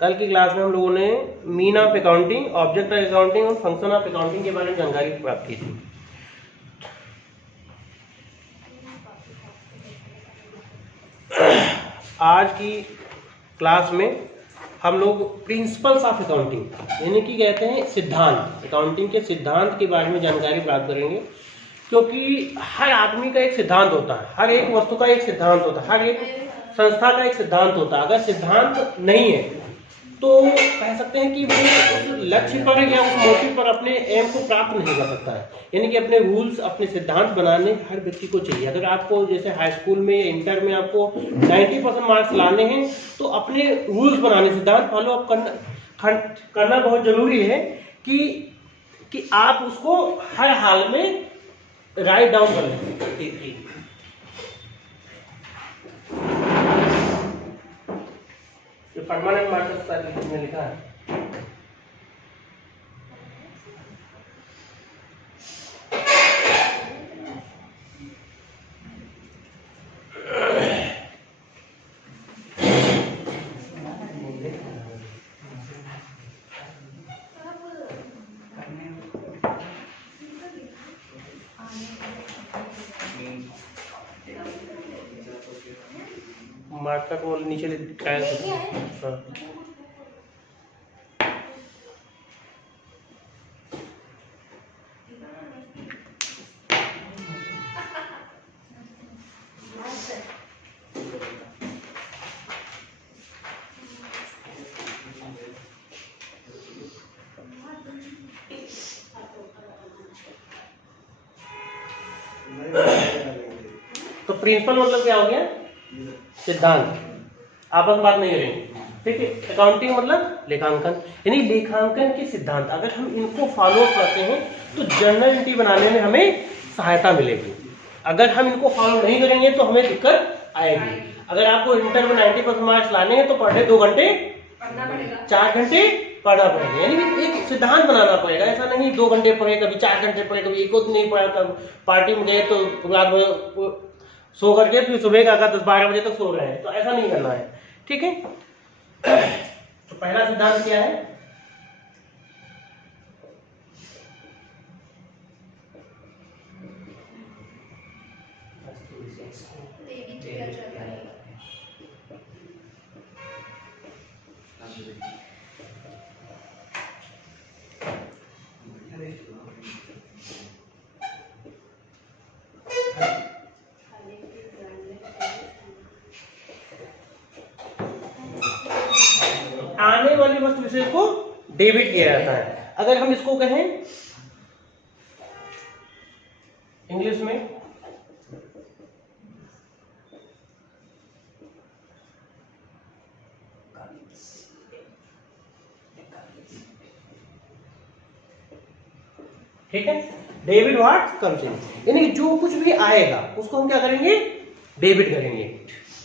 कल की क्लास में हम लोगों ने mean of accounting, object of accounting और फंक्शन ऑफ अकाउंटिंग के बारे में जानकारी प्राप्त की थी। आज की क्लास में हम लोग प्रिंसिपल्स ऑफ अकाउंटिंग यानी कि कहते हैं सिद्धांत, अकाउंटिंग के सिद्धांत के बारे में जानकारी प्राप्त करेंगे। क्योंकि हर आदमी का एक सिद्धांत होता है, हर एक वस्तु का एक सिद्धांत होता है, हर एक संस्था का एक सिद्धांत होता है। अगर सिद्धांत नहीं है तो कह सकते हैं कि वो लक्ष्य पर या उस मोटिव पर अपने एम को प्राप्त नहीं कर सकता है। यानी कि अपने रूल्स, अपने सिद्धांत बनाने हर व्यक्ति को चाहिए। अगर आपको जैसे हाई स्कूल में या इंटर में आपको 90% मार्क्स लाने हैं तो अपने रूल्स बनाने, सिद्धांत फॉलो अप करना बहुत जरूरी है कि आप उसको हर हाल में राइट डाउन कर लें। जो परमानेंट मार्क्स में लिखा है मार्कर को नीचे ट्रायल तो प्रिंसिपल मतलब क्या हो गया? सिद्धांत। आपस में बात नहीं करेंगे, ठीक है। अकाउंटिंग मतलब लेखांकन, यानी लेखांकन के सिद्धांत। अगर हम इनको फॉलो करते हैं तो जर्नल एंट्री बनाने में हमें सहायता मिलेगी। अगर हम इनको फॉलो नहीं करेंगे तो हमें दिक्कत आएगी। अगर आपको इंटर में 90% मार्क्स लाने हैं तो पर डे 2 घंटे पढ़ना पड़ेगा, 4 घंटे पढ़ना पड़ेगा। यानी एक सिद्धांत बनाना पड़ेगा। ऐसा नहीं 2 घंटे पढ़े, कभी 4 घंटे पढ़े, कभी एक दिन नहीं पढ़ा, कभी पार्टी में गए तो रात में सो करके फिर सुबह का 10-12 बजे तक सो रहे हैं, तो ऐसा नहीं करना है, ठीक है। तो पहला सिद्धांत क्या है? आने वाली वस्तु विशेष को डेबिट किया जाता है। अगर हम इसको कहें इंग्लिश में ठीक है, डेबिट व्हाट कम्स इन, यानी जो कुछ भी आएगा उसको हम क्या करेंगे? डेबिट करेंगे।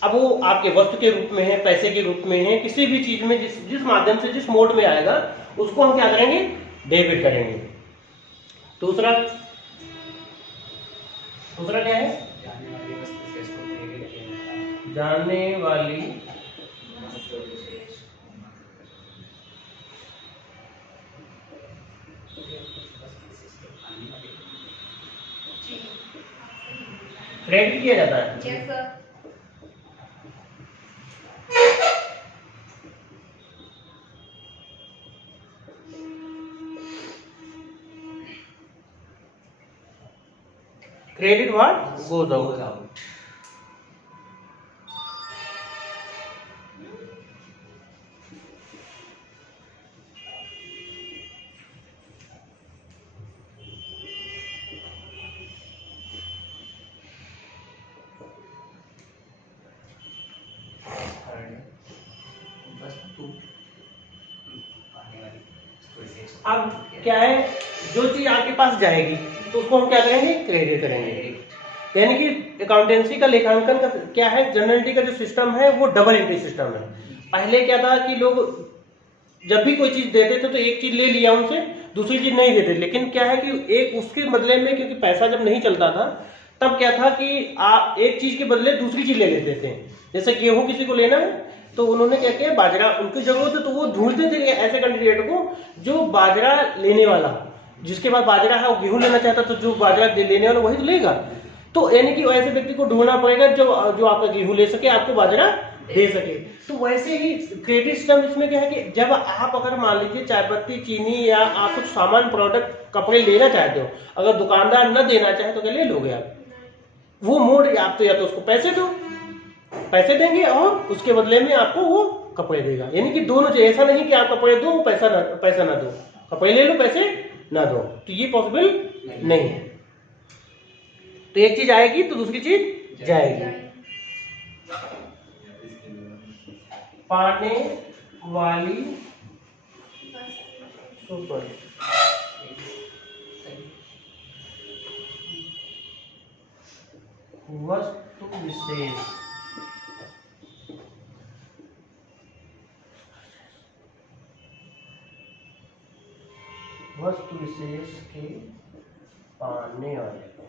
अब वो आपके वस्तु के रूप में है, पैसे के रूप में है, किसी भी चीज में जिस माध्यम से, जिस मोड में आएगा उसको हम क्या करेंगे? डेबिट करेंगे। दूसरा क्या है? जाने वाली क्रेडिट किया जाता है। yes, sir. Credit what goes out. अब क्या है, जो चीज आपके पास जाएगी तो उसको हम क्या करेंगे? क्रेडिट करेंगे। यानी कि अकाउंटेंसी का, लेखांकन का क्या है, जर्नल एंट्री का जो सिस्टम है वो डबल एंट्री सिस्टम है। पहले क्या था कि लोग जब भी कोई चीज देते थे तो एक चीज ले लिया उनसे, दूसरी चीज नहीं देते। लेकिन क्या है कि एक उसके बदले में, क्योंकि पैसा जब नहीं चलता था तब क्या था कि आप एक चीज के बदले दूसरी चीज ले लेते थे। जैसे गेहूं किसी को लेना है, तो उन्होंने क्या किया, बाजरा उनकी जरूरत है तो वो ढूंढते थे ऐसे कैंडिडेट को जो बाजरा लेने वाला, जिसके पास बाजरा है वो गेहूं लेना चाहता, तो जो बाजरा लेने वाला वही तो लेगा। तो यानी कि ऐसे व्यक्ति को ढूंढना पड़ेगा जो आपका गेहूं ले सके, आपको बाजरा दे सके। तो वैसे ही क्रेडिट सिस्टम इसमें क्या है कि जब आप अगर मान लीजिए चाय पत्ती, चीनी या आप कुछ सामान, प्रोडक्ट, कपड़े लेना चाहते हो, अगर दुकानदार न देना चाहे तो क्या ले लोगे आप? वो मोड आप तो या तो उसको पैसे दो, पैसे देंगे और उसके बदले में आपको वो कपड़े देगा। यानी कि दोनों चीज, ऐसा नहीं कि आप कपड़े दो पैसा ना दो, कपड़े ले लो पैसे ना दो, तो ये पॉसिबल नहीं है। तो एक चीज आएगी तो दूसरी चीज जाएगी। पाने वाली सुपर वस्तु विशेष के पाने वाले को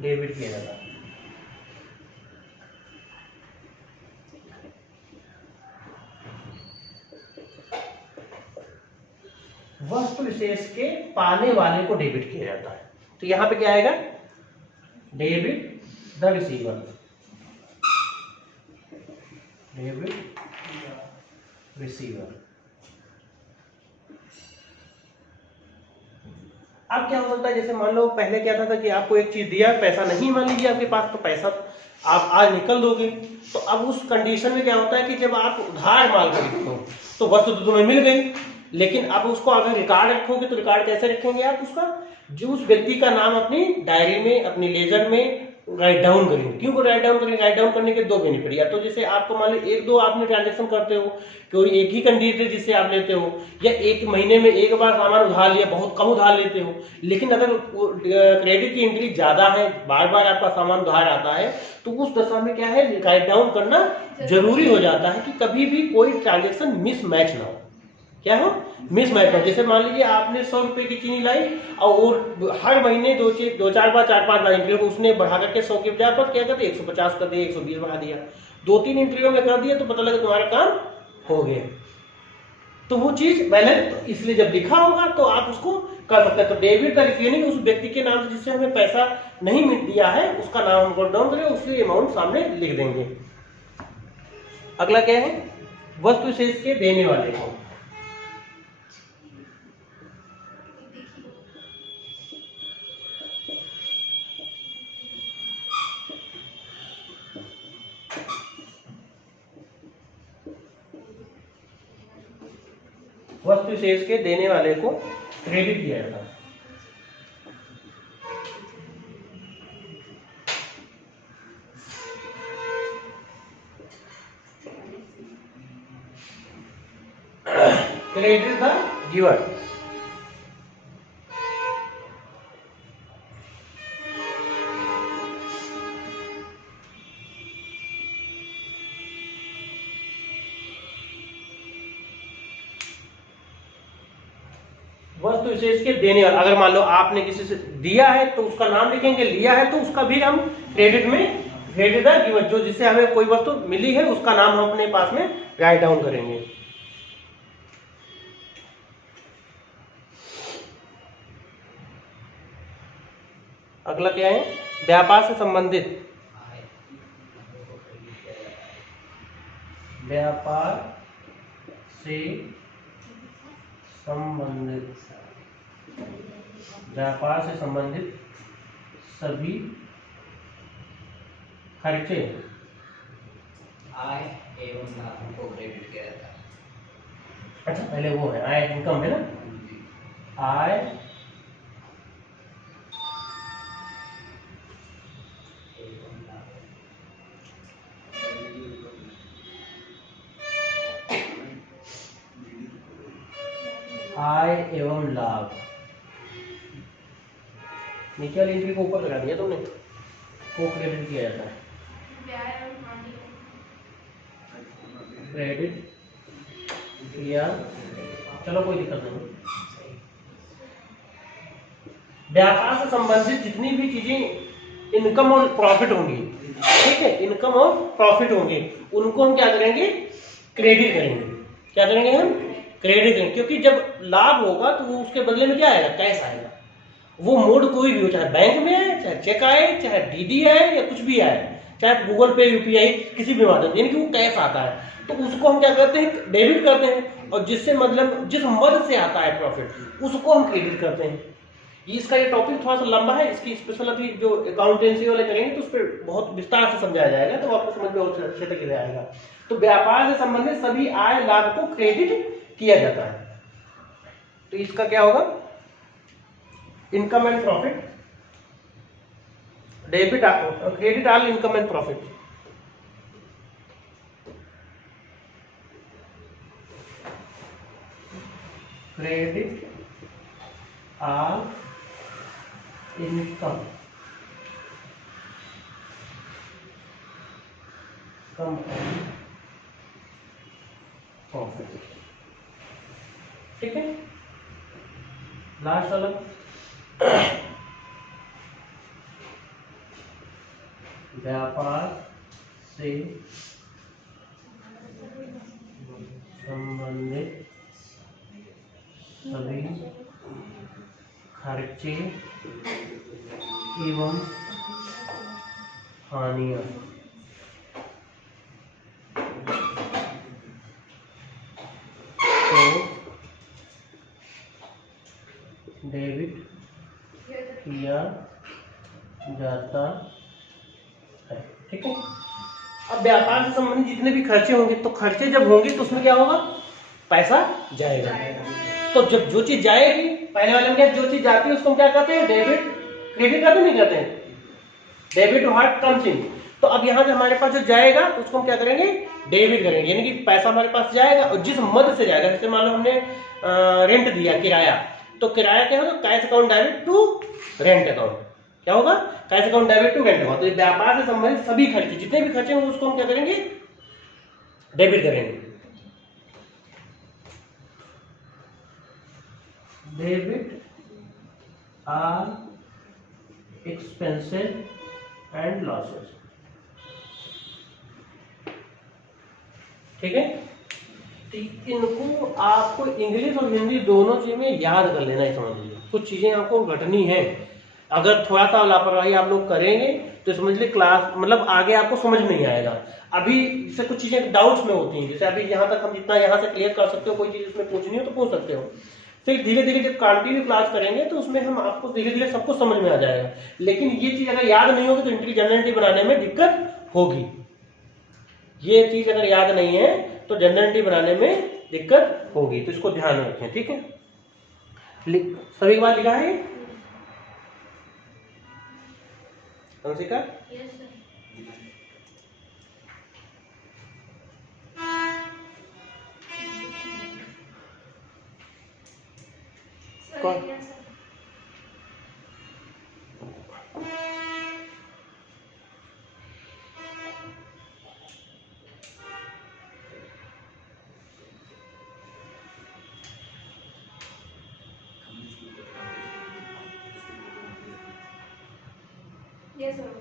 डेबिट किया जाता है। वस्तु विशेष के पाने वाले को डेबिट किया जाता है। तो यहां पे क्या आएगा, debit the receiver, debit receiver. अब क्या हो सकता है, जैसे मान लो पहले क्या था कि आपको एक चीज दिया, पैसा नहीं मान लीजिए आपके पास, तो पैसा आप आज निकल दोगे। तो अब उस कंडीशन में क्या होता है कि जब आप उधार माल खरीदते हो तो वस्तु तो तुम्हें मिल गई, लेकिन आप उसको अगर रिकॉर्ड रखोगे तो रिकॉर्ड कैसे रखेंगे आप उसका, जो उस व्यक्ति का नाम अपनी डायरी में, अपनी लेजर में राइट डाउन करेंगे। क्यों राइट डाउन करेंगे? राइट डाउन करने के दो बेनिफिट, या तो जैसे आपको मान लो एक दो आपने ट्रांजेक्शन करते हो, कोई एक ही कैंडिडेट जिससे आप लेते हो, या एक महीने में एक बार सामान उधार लिया, बहुत कम उधार लेते हो, लेकिन अगर क्रेडिट की एंट्री ज्यादा है, बार बार आपका सामान उधार आता है, तो उस दशा में क्या है, राइट डाउन करना जरूरी हो जाता है कि कभी भी कोई ट्रांजेक्शन मिसमैच ना हो। क्या हो? मिसमैच हो। जैसे मान लीजिए आपने 100 रुपए की चीनी लाई और हर महीने दो चार बार एंट्री को उसने बढ़ा करके 100 के बजाय पर क्या करते 150 कर दिया, 120 बढ़ा दिया, 2-3 एंट्रियों में कर दिया, तो पता लगा तुम्हारा काम हो गया। तो वो चीज बैलेंस इसलिए जब लिखा होगा तो आप उसको कर सकते हैं। तो डेबिट द रिसीविंग उस व्यक्ति के नाम से जिससे हमें पैसा नहीं दिया है, उसका नाम हम नोट डाउन करें, उसलिए अमाउंट सामने लिख देंगे। अगला क्या है, वस्तु विशेष के देने वाले को। वस्तु विशेष के देने वाले को क्रेडिट दिया जाता है। Credit the giver. वस्तु विशेष के देने वाला, अगर मान लो आपने किसी से दिया है तो उसका नाम लिखेंगे, लिया है तो उसका भी हम क्रेडिट में, क्रेडिट द गिवर, जो जिससे हमें कोई वस्तु मिली है उसका नाम हम अपने पास में राइट डाउन करेंगे। अगला क्या है, व्यापार से संबंधित, व्यापार से संबंधित, व्यापार से संबंधित सभी खर्चे आय एवं लाभ को क्रेडिट किया जाता है। अच्छा पहले वो है आय, इनकम है ना, आय आय एवं लाभ। नीचे वाली एंट्री को ऊपर लगा दिया तुमने, को क्रेडिट किया जाता है, क्रेडिट किया, चलो कोई दिक्कत नहीं। व्यापार से संबंधित जितनी भी चीजें इनकम और प्रॉफिट होंगी, ठीक है, इनकम और प्रॉफिट होंगे, उनको हम क्या करेंगे, क्रेडिट करेंगे। क्या करेंगे हम, क्रेडिट करेंगे, क्योंकि जब लाभ होगा तो वो उसके बदले में क्या आएगा, कैश आएगा। वो मोड कोई भी हो, चाहे बैंक में आए, चाहे चेक आए, चाहे डीडी आए, या कुछ भी आए, चाहे गूगल पे, यूपीआई, किसी भी माध्यम, यानी कि वो कैश आता है, तो उसको हम क्या करते हैं, डेबिट करते हैं, और जिससे मतलब जिस मद से आता है प्रॉफिट, उसको हम क्रेडिट करते हैं। इसका ये टॉपिक थोड़ा सा लंबा है, इसकी स्पेशल अभी जो अकाउंटेंसी वाले करेंगे तो उस पर बहुत विस्तार से समझाया जाएगा, तो आपको समझ में और अच्छे तरीके से आएगा। तो व्यापार से संबंधित सभी आय लाभ को क्रेडिट किया जाता है। तो इसका क्या होगा, income and profit, debit credit all income and profit. Credit all income profit, ठीक है। लास्ट वाला व्यापार से संबंधित सभी खर्चे एवं हानियां तो डेबिट किया जाता है, ठीक है। अब व्यापार से संबंधित जितने भी खर्चे होंगे, तो खर्चे जब होंगे तो उसमें क्या होगा, पैसा जाएगा। तो जब जो चीज जाएगी, पहले वाले में क्या, जो चीज जाती है उसको हम क्या कहते हैं, डेबिट, क्रेडिट करते नहीं कहते हैं, डेबिट व्हाट कम्स इन। तो अब यहाँ से हमारे पास जो जाएगा उसको हम क्या करेंगे, डेबिट करेंगे, यानी कि पैसा हमारे पास जाएगा, और जिस मद से जाएगा, जैसे मान लो हमने रेंट दिया, किराया, तो किराया क्या होगा, cash account debit to rent account, क्या होगा, cash account debit to rent account. तो व्यापार से संबंधित सभी खर्चे, जितने भी खर्चे होंगे उसको हम क्या करेंगे, डेबिट करेंगे। Debit are expenses and losses, ठीक है। तो इनको आपको इंग्लिश और हिंदी दोनों चीज में याद कर लेना है, समझ लीजिए कुछ चीजें आपको घटनी है, अगर थोड़ा सा लापरवाही आप लोग करेंगे तो समझ लीजिए क्लास मतलब आगे आपको समझ नहीं आएगा। अभी जैसे कुछ चीजें डाउट्स में होती हैं, जैसे अभी यहाँ तक हम जितना यहाँ से क्लियर कर सकते हो, कोई चीज इसमें पूछनी हो तो पूछ सकते हो, फिर धीरे धीरे जब कंटिन्यू क्लास करेंगे तो उसमें हम आपको धीरे धीरे सब कुछ समझ में आ जाएगा। लेकिन ये चीज अगर याद नहीं होगी तो इंटेलिजेंटी बनाने में दिक्कत होगी। ये चीज अगर याद नहीं है तो जनरल बनाने में दिक्कत होगी, तो इसको ध्यान में रखें, ठीक है। सभी बात लिखा है अंशिका? Yes sir. कौन? Yes sir.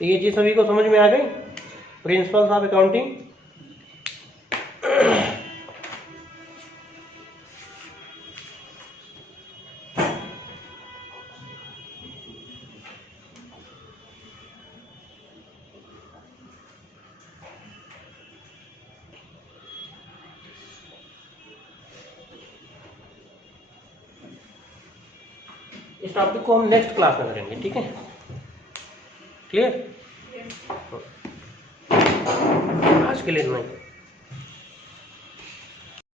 तो ये चीज सभी को समझ में आ गई, प्रिंसिपल्स ऑफ अकाउंटिंग। इस टॉपिक को हम नेक्स्ट क्लास में करेंगे, ठीक है। क्लियर? Yes. आज के लिए इतना ही।